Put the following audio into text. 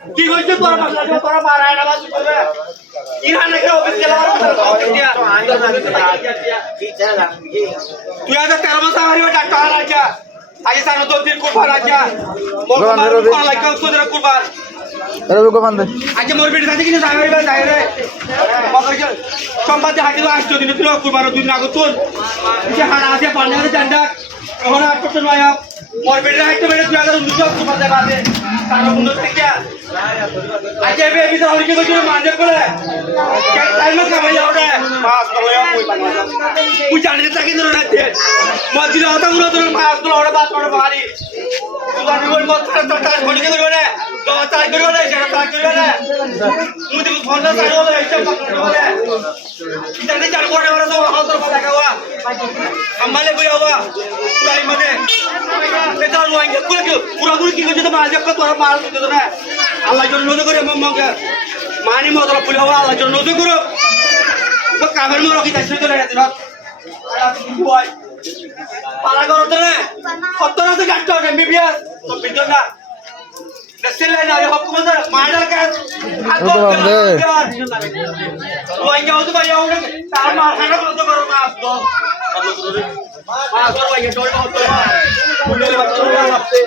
কি কইছিস তোরা মারলা তোরা মারায় না বাস করবে ইহান নাকি অফিস গেল আর তুই আজ 13 মাস আমারি ডাক্তার রাজা আগে সানো তো দিন কুরবান রাজা মোর কোন লাগা তোদের কুরবান এরা লোক বান্ধে আগে মোর বেটি সাথে কিনে যাই রে মগজ সম্বাদে হাকিলো আসতো দিন তুই কুরবান দুই দিন আগে তুই যে হারা আছে পান্ডারে জান্ডা এখন আর করতে নয় মোর বেটি হাইতে বেটি তুই আগে দুটো কুরবান দেবা দে তার বন্ধু থেকে আগে বেবি তো হরিকে কইছো মানজে করে টাইম কামাই যাওরে মাস করে কই পানি তুই জানি না কি ধরে রাখতে মসজিদে হতা গুলো তোর মাস গুলো ওরে বাত করে বাড়ি তুই জানি ওই মত তোর কাজ হরিকে করবে না তো তাই করবে না সেটা তাই করবে না মুই তো ফোন না চাই বলে হিসাব করতে বলে জানি চাল করে ওরা তো হাতর কথা গাওয়া আমালে কই হওয়া পুরাই মধ্যে এটা লইঙ্গে পুরো কি পুরো কি কইছে তো মাঝে কত তোরা মাল দিতে না আল্লাহ জন্য নজর করে মমকে মানি মদরা পুলে হওয়া আল্লাহ জন্য নজর করো ও কামের মরো কি তাইছে তো রেতে রাত পালা করো তো না কত রাতে গাড়টা এমবিবিএস তো বিদ্য না দেশলে না হুকুমত মাইনার কাজ হাত বন্ধ লইঙ্গে হতো ভাই আউনে তার মার খানা বন্ধ করো মাস তো মাস করো ভাই ডল হতো ফুলে বাচ্চা লাগতে